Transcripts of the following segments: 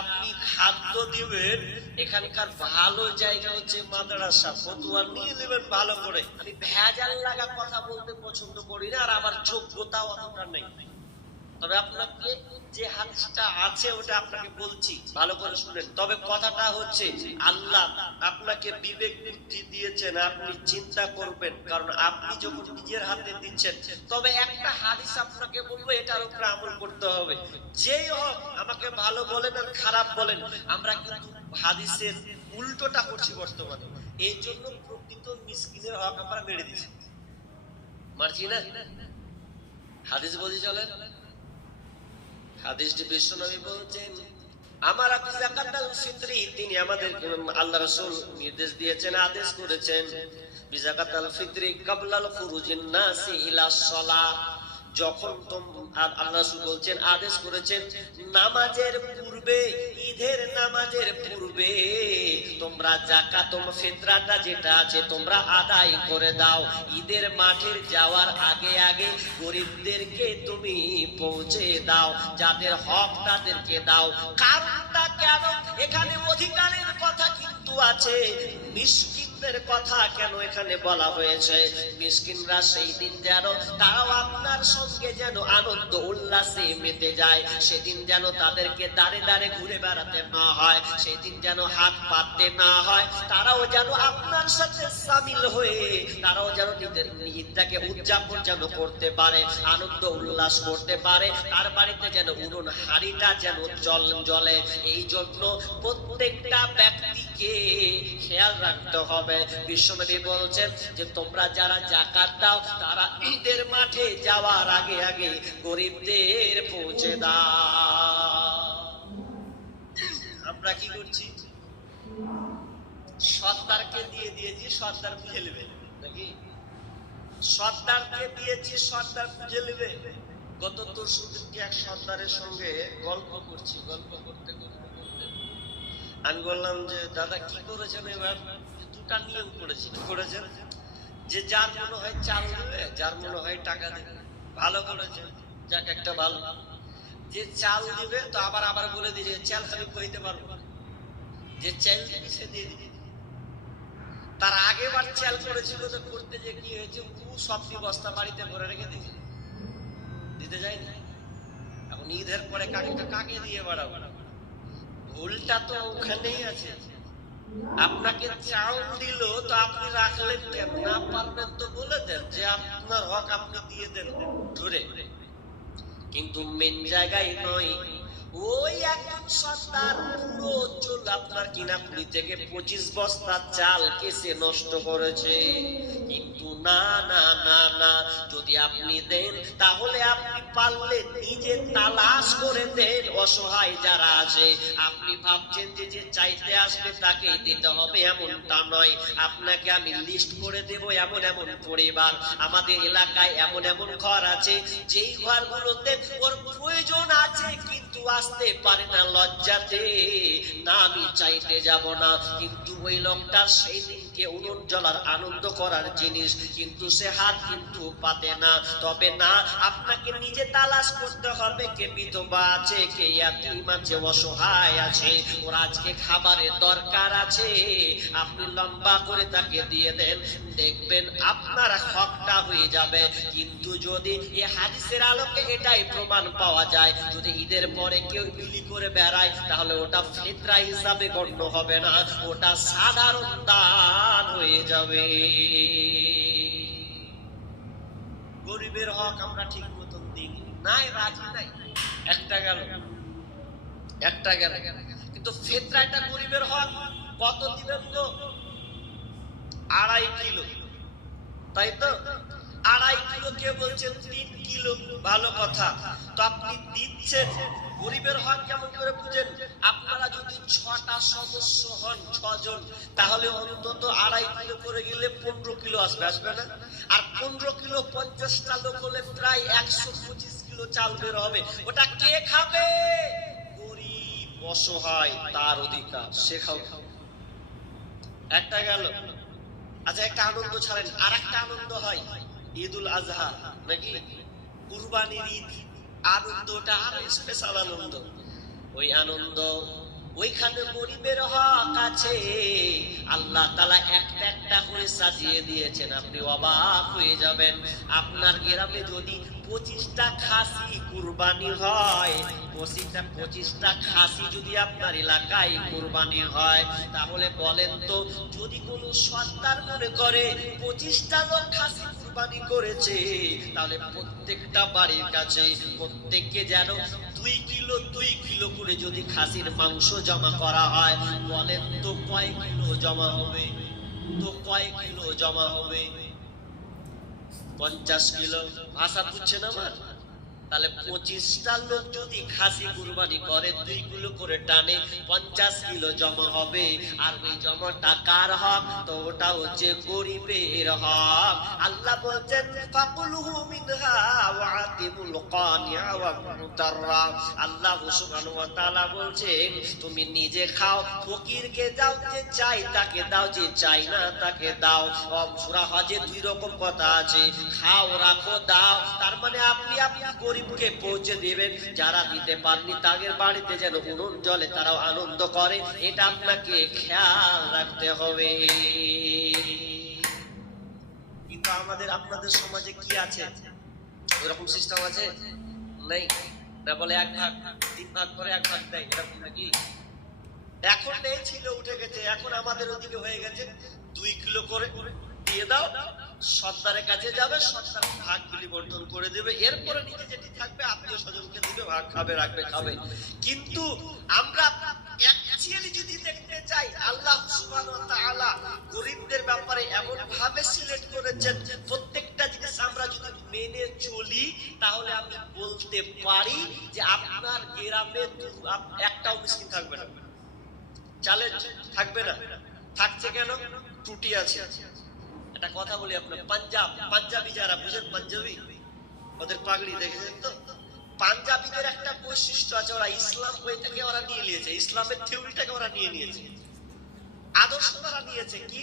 আপনি খাদ্য দিবেন, এখানকার ভালো জায়গা হচ্ছে মাদ্রাসা, ফতুয়া নিয়ে নেবেন ভালো করে। আমি ভেজাল লাগা কথা বলতে পছন্দ করি না, আর আমার যোগ্যতাও অতটা নেই। তবে আপনাকে যে হাদিসটা আছে ওটা আপনাকে বলছি, ভালো করে শুনেন। তবে কথাটা হচ্ছে, আল্লাহ আপনাকে বিবেক বুদ্ধি দিয়েছেন, আপনি চিন্তা করবেন, কারণ আপনি যখন নিজের হাতে দিচ্ছেন, তবে একটা হাদিস আপনাকে বলব, এটার উপরে আমল করতে হবে। যেই হোক, আমাকে ভালো বলেন আর খারাপ বলেন, আমরা কিন্তু হাদিসের উল্টোটা করছি বর্তমানে। এই জন্য প্রকৃত মিসকিনের হক আমরা মেরে দিচ্ছি মারছি না? হাদিস বলি চলেন। হাদিসটি বিশ্বনবী বলছেন, আমার আপনি জাকাতুল ফিত্রি, তিনি আমাদের আল্লাহ রাসূল নির্দেশ দিয়েছেন, আদেশ করেছেন বিজাকাতুল ফিত্রি কাবলাল ফুরুজিন নাসি ইলা সালাহ যখন আল্লাহ বলছেন, আদেশ করেছেন, নামাজের পূর্বে, ঈদের নামাজের পূর্বে তোমরা জাকাত ফিতরাটা যেটা আছে তোমরা আদায় করে দাও। ঈদের মাঠের যাওয়ার আগে আগে গরিবদেরকে তুমি পৌঁছে দাও, যাদের হক তাদেরকে দাও। কারণটা কেন? এখানে অধিকারের কথা কিন্তু আছে। মিসকিনদের কথা কেন এখানে বলা হয়েছে? মিসকিনরা সেই দিন যেন, তারাও আপনার সঙ্গে যেন আনন্দ, উল্লাসে মেতে যায়। সেদিন যেন তাদেরকে দাঁড়ে দাঁড়ে ঘুরে বেড়াতে না হয়, সেদিন যেন হাত পাততে না হয়। তারাও যেন আপনার সাথে সামিল হয়ে, তারাও যেন নিজের ঈদটাকে উদযাপন যেন করতে পারে, আনন্দ, উল্লাস করতে পারে। তার বাড়িতে যেন উনুন, হাড়িটা যেন জল জলে এই জন্য প্রত্যেকটা ব্যক্তিকে খেয়াল রাখতে হবে। বিশ্বনবী বলছেন যে, তোমরা যারা জাকাত দাও, তারা ঈদের মাঠে যাওয়ার আগে আগে গরিবদের পৌঁছে দাও। আমরা কি করছি? সর্দারকে দিয়ে দিয়েছি, সর্দার বুঝে নেবে। নাকি? সর্দারকে দিয়েছি, সর্দার বুঝে নেবে। গত দিনকে এক সর্দারের সঙ্গে গল্প করছি, গল্প করতে করতে। আমি বললাম যে, দাদা, কি করেছেন এবার? দুটা নিয়ম করেছি। কি করেছেন যে, যার মনে হয় চাল দেবে, যার মনে হয় টাকা দেবে। ভালো করেছেন। যাক, একটা ভালো। যে চাল দিবে, তো আবার আবার বলে দিয়ে যে চাল খালি কইতে পারব। যে চাল দিবি, সে দিয়ে দিবি। তার আগেবার চাল করেছিল তো করতে যে কি হয়েছে, ও সবজি বস্তা বাড়িতে ভরে রেখে দিয়েছে। দিতে যায়নি। এখন ঈদের পরে কাকে কাকে দিয়ে বাড়াবো? ভুলটা তো ওখানেই আছে। আপনাকে চাল দিল তো আপনি রাখলেন কেন? না পারবেন তো বলে দেন যে আপনার হক আপনি দিয়ে দেন। ধরে। কিন্তু মেন জায়গায় নয়। ওই একজন সর্দার পুরো অঞ্চল আপনার কিনাপুরি থেকে পঁচিশ বস্তা চাল কেসে নষ্ট করেছে। কিন্তু না না না না, যদি আপনি দেন, তাহলে আপনি পারলে নিজে তালাশ করে দেন অসহায় যারা আছে। আপনি ভাবছেন যে যে চাইতে আসবে তাকে দিতে হবে, এমনটা নয়। আপনাকে আমি লিস্ট করে দেব এমন এমন পরিবার। আমাদের এলাকায় এমন এমন ঘর আছে, যেই ঘরগুলোতে ওর প্রয়োজন আছে, কিন্তু আসতে পারে না লজ্জাতে। না, আমি চাইতে যাব না। কিন্তু ওই লোকটা সেই দিনকে উনুন জ্বলার আনন্দ করার জিনিস, কিন্তু সে হাত কিন্তু পাতে না। তবে না, আপনাকে নিজে তালাশ করতে হবে কে বিধবা আছে, কে ইয়াতিম আছে অসহায় আছে। ওর আজকে খাবারের দরকার আছে। আপনি লম্বা করে তাকে দিয়ে দেন। দেখবেন আপনার হকটা হয়ে যাবে। কিন্তু যদি এই হাদিসের আলোকে এটাই প্রমাণ পাওয়া যায়, যদি ঈদের পরে কেউ বিলি করে বেড়ায়, তাহলে ওটা ফেতরা হিসাবে গণ্য হবে না। ওটা সাধারণ দান হয়ে যাবে। গরিবের হক আমরা ঠিক মতন দিই নাই, রাজি নাই। একটা গেল। একটা গেল। কিন্তু ফেতরা এটা গরিবের হক। কত দিবেন গো আড়াই কিলো। তাই তো? আড়াই কিলো কে বলছেন, তিন কিলো, ভালো কথা। তো আপনি দিচ্ছেন, গরিবের হক কেমন করে বুঝেন? আপনারা যদি ছটা সদস্য হন, ছজন, তাহলে অন্তত আড়াই কিলো করে গেলে পনেরো কিলো আসবে আসবে না? আর পনেরো কিলো পঞ্চাশটা লোক হলে প্রায় একশো পঁচিশ কিলো চাল বের হবে। ওটা কে খাবে? গরিব, অসহায়, তার অধিকার। সে খাও। একটা গেল। আচ্ছা একটা আনন্দ ছাড়েন। আর একটা আনন্দ হয়। ঈদুল আজহা নাকি? কুরবানির ঈদ। আনন্দটা আরও স্পেশাল আনন্দ। ওই আনন্দ ওইখানে গরিবের হক আছে। আল্লাহ তালা একটা একটা করে সাজিয়ে দিয়েছেন। আপনি অবাক হয়ে যাবেন। আপনার গ্রামে যদি পঁচিশটা খাসি কুরবানি হয়, পঁচিশটা পঁচিশটা খাসি যদি আপনার এলাকায় কুরবানি হয়, তাহলে বলেন তো, যদি কোনো সন্তান মনে করে পঁচিশটা লোক খাসি কুরবানি করেছে, তাহলে প্রত্যেকটা বাড়ির কাছে, প্রত্যেককে যেন দুই কিলো দুই কিলো করে যদি খাসির মাংস জমা করা হয়, বলেন তো কয় কিলো জমা হবে? তো কয় কিলো জমা হবে? পঞ্চাশ কিলো? ভাষা বুঝছে না আমার? তাহলে পঁচিশটা লোক যদি খাসি কুরবানি করে, দুই কিলো করে টানে, পঞ্চাশ কিলো জমা হবে। আর ওই টাকার হক? তো ওটা হচ্ছে গরিবের হক। আল্লাহ বলছেন কানিয়া ওয়া আল্লাহ ওয়া তাআলা বলছেন, তুমি নিজে খাও, ফকিরকে দাও, যে চাই তাকে দাও, যে চাই না তাকে দাও। সূরা হজে দুই রকম কথা আছে, খাও, রাখো, দাও। তার মানে আপনি আপনি গরিবকে পৌঁছে দিবেন, যারা দিতে পারেনি তাদের বাড়িতে যেন উনুন জলে তারাও আনন্দ করে। এটা আপনাকে খেয়াল রাখতে হবে। কিন্তু আমাদের, আপনাদের সমাজে কি আছে? এরকম সিস্টেম আছে? নেই? না বলে এক ভাগ, তিন ভাগ করে এক ভাগ দেয়, এরকম নাকি? এখন নেই ছিল, উঠে গেছে। এখন আমাদের ওদিকে হয়ে গেছে, দুই কিলো করে দিয়ে দাও সর্দারের কাছে যাবে, সর্দার বন্টন করে দেবে। এরপরে নিজে যেটি থাকবে, আত্মীয় স্বজনকে দিবে, ভাগ খাবে, রাখবে, খাবে। কিন্তু আমরা অ্যাকচুয়ালি যদি দেখতে চাই, আল্লাহ সুবহানাহু ওয়া তাআলা গরিবদের ব্যাপারে এমন ভাবে সিলেক্ট করেছেন, প্রত্যেকটা জিনিস আমরা যদি মেনে চলি, তাহলে আমি বলতে পারি যে আপনার গ্রামে একটাও মিসকিন থাকবে না। চালে থাকবে না। থাকছে কেন? ত্রুটি আছে। একটা কথা বলি আপনার পাঞ্জাব পাঞ্জাবি যারা বুঝেন পাঞ্জাবি? ওদের পাগড়ি দেখেছেন তো? পাঞ্জাবিদের একটা বৈশিষ্ট্য আছে ওরা ইসলাম বই থেকে ওরা নিয়ে নিয়েছে ইসলামের থিওরিটাকে ওরা নিয়ে নিয়েছে। আদর্শ তারা নিয়েছে কি?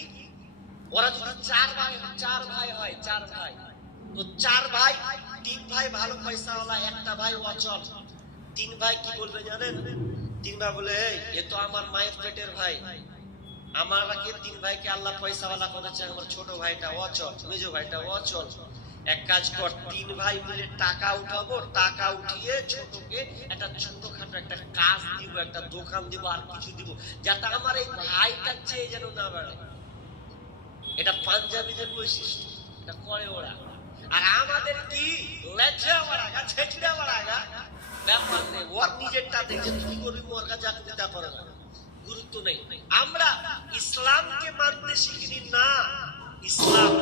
ওরা যদি চার ভাই চার ভাই হয় চার ভাই। তো চার ভাই তিন ভাই ভালো পয়সাওয়ালা একটা ভাই অচল। তিন ভাই কি বলবে জানেন? তিন ভাই বলে "এই, এ তো আমার মায়ের পেটের ভাই। রাখে তিন ভাইকে আল্লাহ পয়সাওয়ালা করেছে আমার ছোট ভাইটা অচল, মেজো ভাইটা অচল। এক কাজ কর, তিন ভাই মিলে টাকা উঠাবো, টাকা উঠিয়ে ছোটকে একটা ছোটখাটো একটা কাজ দিব, একটা দোকান দিব, আর কিছু দিব, যাতে আমার এই ভাইটার চেয়ে যেন না বাড়ে। এটা পাঞ্জাবিদের বৈশিষ্ট্য, এটা করে ওরা। আর আমাদের কি? লেজা মারাগা ছেঁচড়া মারাগা ব্যাপার নেই, ওর নিজেরটা দেখে তুমি করবি ওর কাছে চাকরিটা করে না। গুরুত্ব নেই। আমরা ইসলামকে মানতে শিখিনি, না, ইসলাম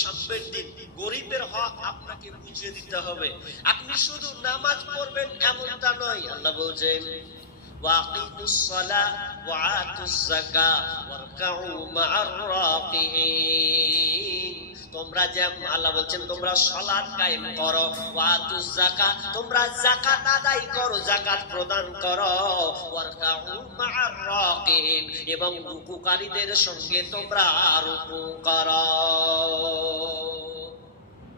সভ্যের দিন গরিবের হক আপনাকে বুঝিয়ে দিতে হবে। আপনি শুধু নামাজ পড়বেন এমনটা নয়, আল্লাহ বলছেন ওয়াকিতুস ওয়া যাকাত ওয়ারকাউ তোমরা যে আল্লাহ বলছেন, তোমরা সালাত কায়েম করো, ওয়াতু যাকাত, তোমরা যাকাত আদায় করো, যাকাত প্রদান করো, ওয়ারকাউ মা'আর রাকিন এবং রুকুকারীদের সঙ্গে তোমরা রুকু করো।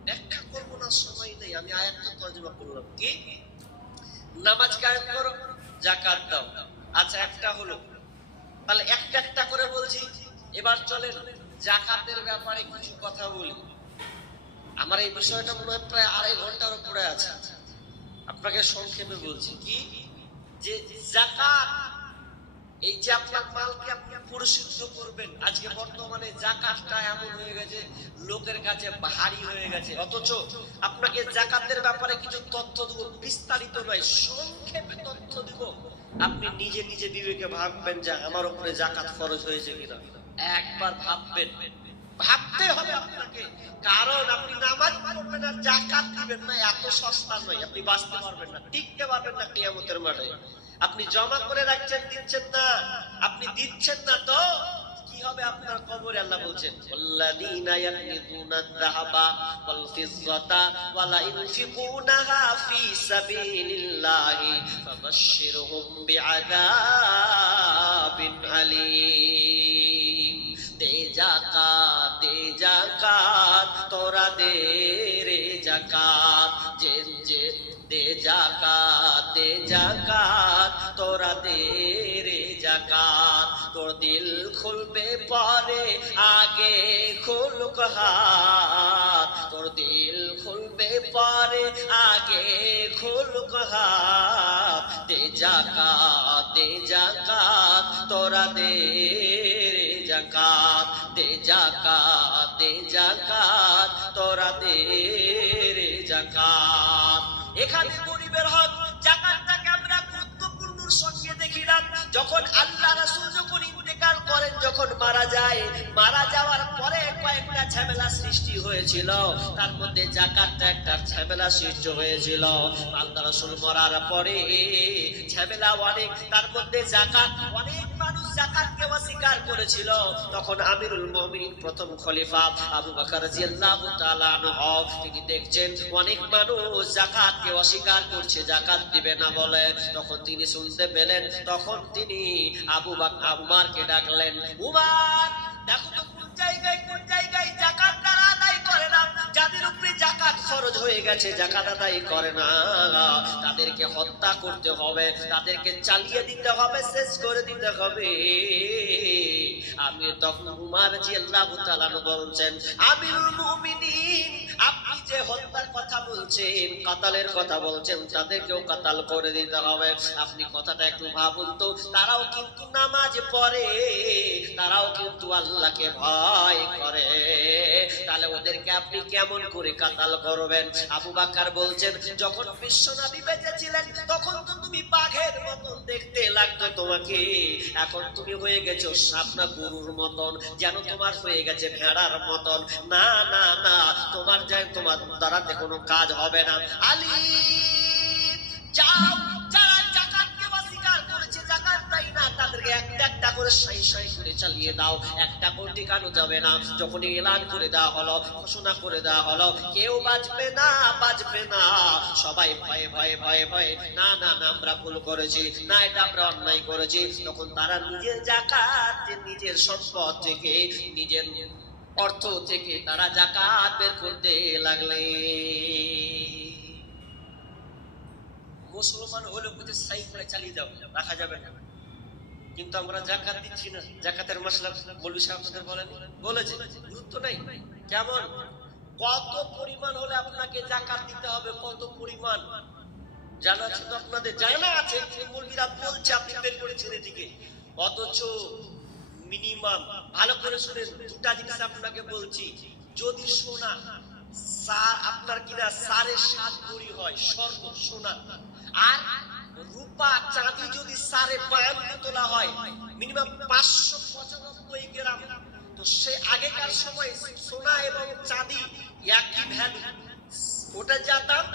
ব্যাখ্যা করব না, সময় নেই, আমি আয়াতটা তর্জমা করলাম। কি? নামাজ কায়েম করো জাকাত দাও। আচ্ছা একটা হলো। তাহলে একটা একটা করে বলছি, এবার চলেন। জাকাতের ব্যাপারে কিছু কথা বলি। আমার এই বিষয়টা মনে হয় প্রায় আড়াই ঘণ্টার উপরে আছে। আপনাকে সংক্ষেপে বলছি কি? যে জাকাত, এই যে আপনার মালকে আপনি পরিশুদ্ধ করবেন, আজকে বর্তমানে জাকাতটা এমন হয়ে গেছে, লোকের কাছে ভারী হয়ে গেছে। অথচ আপনাকে জাকাতের ব্যাপারে কিছু তথ্য দেবো, বিস্তারিত নয়, সংক্ষেপে তথ্য দিব। আপনি নিজে নিজে বিবেকে ভাববেন যে আমার উপরে জাকাত খরচ হয়েছে কিনা। একবার ভাববেন। ভাবতে হবে আপনাকে। কারণ আপনি নামাজ পড়বেন আর জাকাত দিবেন না, এত সস্তা নয়। আপনি বাঁচতে পারবেন না, টিকতে পারবেন না কিয়ামতের মাঠে। আপনি জমা করে রাখছেন, দিচ্ছেন না। আপনি দিচ্ছেন না তো কি হবে আপনার কবরে, আল্লাহ বলছেন আল্লাযীনা ইয়াকনিতুনা আয-যাহাবা ওয়াল ফিজ্জাতা ওয়া লা ইউনফিকুনাহা ফি সাবিলিল্লাহি ফাবাশশিরহুম বিআযাবিন আলীম. জাকাত জাকাত, তোরা দে রে জাকাত। যে যে দে জাকাত দে জাকাত, তোরা দে রে জাকাত। তোর দিল খুলবে পরে, আগে খুলুক হাত। তোর দিল খুলবে পরে, আগে খুলুক হাত। দে জাকাত দে জাকাত, তোরা দে রে জাকাত। দে জাকাত দে জাকাত, তোরা দে রে জাকাত। এখানে গরিবের হক, জাকাতটাকে আমরা গুরুত্বপূর্ণর সঙ্গে দেখিলাম। যখন আল্লাহ রাসূল যখন ইন্তেকাল করেন, যখন মারা যায়, মারা যাওয়ার পরে কয়েকটা ঝামেলা সৃষ্টি হয়েছিল। তার মধ্যে জাকাতটা একটা ঝামেলা সৃষ্টি হয়েছিল। আল্লাহ রাসূল মরার পরে ঝামেলা অনেক, তার মধ্যে জাকাত অনেক জাকাতকে অস্বীকার করেছিল। তখন আমিরুল মুমিনিন প্রথম খলিফা আবু বকর রাদিয়াল্লাহু তাআলা আনহু, তিনি দেখছেন অনেক মানুষ জাকাতকে অস্বীকার করছে, জাকাত দিবে না বলে। তখন তিনি শুনতে পেলেন, তখন তিনি আবু বকর উমারকে ডাকলেন, উমার দেখো তো কোন জায়গায় কোন জায়গায় জাকাত আদায় করে না? যাদের উপরে জাকাত খরচ হয়ে গেছে, জাকাত আদায় করে না। তাদেরকে হত্যা করতে হবে, তাদেরকে চালিয়ে দিতে হবে, শেষ করে দিতে হবে। আমি তখন উমার আল্লাহ বলছেন, আমিরুল মুমিনিন, আপনি যে হত্যার কথা বলছেন, কাতালের কথা বলছেন, তাদেরকেও কাতাল করে দিতে হবে। আপনি কথাটা একটু ভাবুন তো, তারাও কিন্তু নামাজ পড়ে, তারাও কিন্তু আল্লাহকে ভয় করে। তাহলে ওদেরকে আপনি কেমন করে কাতাল করবেন? আবু বাকার বলছেন, যখন বিশ্বনবী বেঁচে ছিলেন তখন তো তুমি বাঘের মতন দেখতে লাগতো তোমাকে। এখন তুমি হয়ে গেছো সাপনা গরুর মতন, যেন তোমার হয়ে গেছে ভেড়ার মতন। না না না, তোমার যাই তোমার দ্বারাতে কোনো কাজ হবে না। আলী, যাও। তাদেরকে একটা একটা করে সাই সাই করে চালিয়ে দাও। একটা করে টিকানো যাবে না। যখন এলান করে দেওয়া হলো, ঘোষণা করে দেওয়া হলো, কেউ বাঁচবে না বাঁচবে না। সবাই ভয়ে ভয়ে ভয়ে ভয়ে, না না না, আমরা ভুল করেছি। না, এটা আমরা অন্যায় করেছি। তখন তারা নিজের জাকাত, নিজের সম্পদ থেকে, নিজের অর্থ থেকে তারা জাকাত বের করতে লাগলে। মুসলমান হলে বুঝে সাই করে চালিয়ে যাও। রাখা যাবে না। কিন্তু আমরা জাকাত দিচ্ছি না। জাকাতের মশলা সাহেব আপনাদের বলেন বলেছে গুরুত্ব নাই। কেমন? কত পরিমাণ হলে আপনাকে জাকাত দিতে হবে, কত পরিমাণ? জানা আছে তো আপনাদের, জানা আছে মৌলভীরা বলছে, আপনি বের করেছেন এদিকে। অথচ মিনিমাম, ভালো করে শুনেন, দুটা জিনিস আপনাকে বলছি। যদি সোনা আপনার কিনা সাড়ে সাত ভরি হয় স্বর্ণ সোনা। আর রূপা চাঁদি যদি সাড়ে বায়ান্ন তোলা হয় মিনিমাম পাঁচশো পঁচানব্বই গ্রাম। তো সে আগেকার সময় সোনা এবং চাঁদি একই ভ্যালু ওটা যা দাম,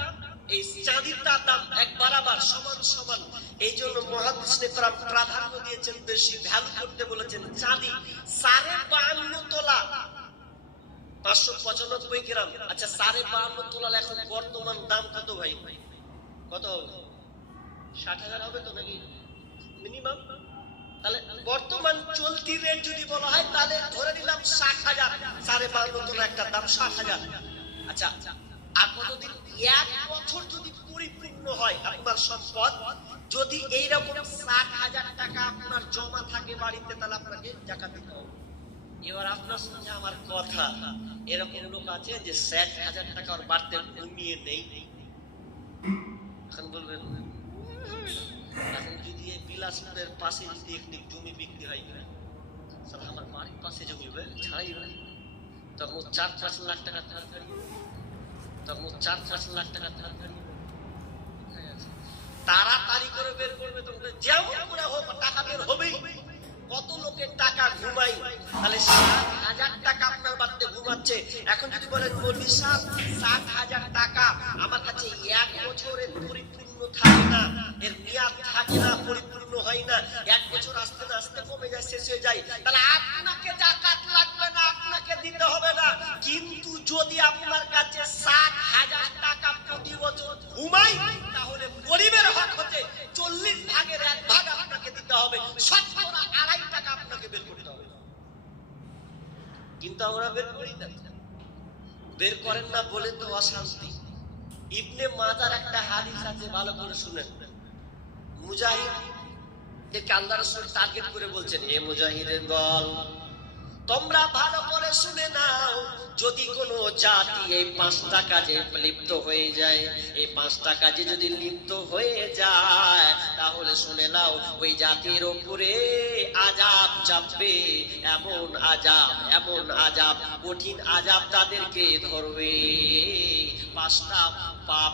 এই চাঁদির তার দাম এক বারাবার সমান সমান। এই জন্য মহাদিস নেকরাম প্রাধান্য দিয়েছেন, বেশি ভ্যালু করতে বলেছেন। চাঁদি সাড়ে বায়ান্ন তোলা। পাঁচশো পঁচানব্বই গ্রাম। আচ্ছা সাড়ে বাহান্ন তোলার এখন বর্তমান দাম কত ভাই? কত হবে? ষাট হাজার হবে তো নাকি? মিনিমাম। তাহলে বর্তমান চলতি রেট যদি বলা হয়, তাহলে ধরে নিলাম ষাট হাজার। সাড়ে বাহান্ন তোলার একটা দাম, ষাট হাজার। আচ্ছা আর কতদিন? এক বছর যদি পরিপূর্ণ হয় আপনার সম্পদ, যদি এইরকম ষাট হাজার টাকা আপনার জমা থাকে বাড়িতে, তাহলে আপনাকে টাকা দিতে হবে। এবার আপনার সঙ্গে আমার কথা। এরকম লোক আছে যে ষাট হাজার টাকা ওর বাড়তে কমিয়ে নেই। এখন বলবেন এখন যদি এই বিলাসপুরের পাশে যদি একটি জমি বিক্রি হয় কিনা তাহলে আমার বাড়ির পাশে জমি হবে ছাড়াই ভাই তখন ও চার পাঁচ লাখ টাকা ধার ধারিয়ে তখন চার পাঁচ লাখ টাকা ধার ধারিয়ে তাড়াতাড়ি করে বের করবে তোমরা যেমন করে হোক, টাকা বের হবেই। কত লোকের টাকা ঘুমাই, তাহলে সাত হাজার টাকা আপনার বাড়িতে ঘুমাচ্ছে। এখন যদি বলেন মৌলভী সাহেব সাত হাজার টাকা আমার কাছে এক বছরের পরিপূর্ণ থাকে না, এর মেয়াদ থাকে না, পরিপূর্ণ হয় না। এক বছর আসতে আসতে কমে যায়, শেষ হয়ে যায়। তাহলে আপনাকে জাকাত লাগবে না, আপনাকে দিতে হবে না। কিন্তু যদি আপনার কাছে সাত হাজার টাকা প্রতি বছর ঘুমাই তাহলে গরিবের হক হতে চল্লিশ ভাগের এক ভাগ আপনাকে দিতে হবে। শতকরা আড়াই টাকা আপনাকে বের করতে হবে। কিন্তু আমরা বের করি না। বের করেন না বলে তো অশান্তি। ইবনে মাজার একটা হাদিস আছে, ভালো করে শুনেন। মুজাহিদ একে আল্লাহ রসুল টার্গেট করে বলছেন হে মুজাহিদের দল, তোমরা ভালো করে শুনে নাও, যদি কোনো জাতি এই পাঁচটা কাজে লিপ্ত হয়ে যায়, এই পাঁচটা কাজে যদি লিপ্ত হয়ে যায় তাহলে শুনে নাও, ওই জাতির উপরে আজাব চাপবে, এমন আজাব এমন আজাব, কঠিন আজাব তাদেরকে ধরবে। পাঁচটা পাপ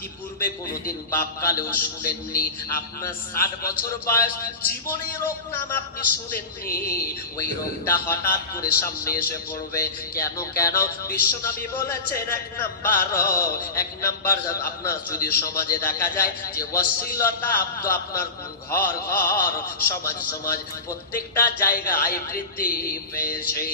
ইতিপূর্বে কোনোদিন বাপকালেও শুনেননি। আপনার ষাট বছর বয়স, জীবনে রোগ নাম আপনি শুনেননি। ওই রোগটা হঠাৎ করে সামনে এসে পড়বে। কেন কেন? বিশ্বনবী বলেছেন, এক নাম্বার এক নাম্বার আপনার যদি সমাজে দেখা যায় যে অশ্লীলতা তো আপনার ঘর ঘর, সমাজ সমাজ, প্রত্যেকটা জায়গায় বৃদ্ধি পেয়েছে।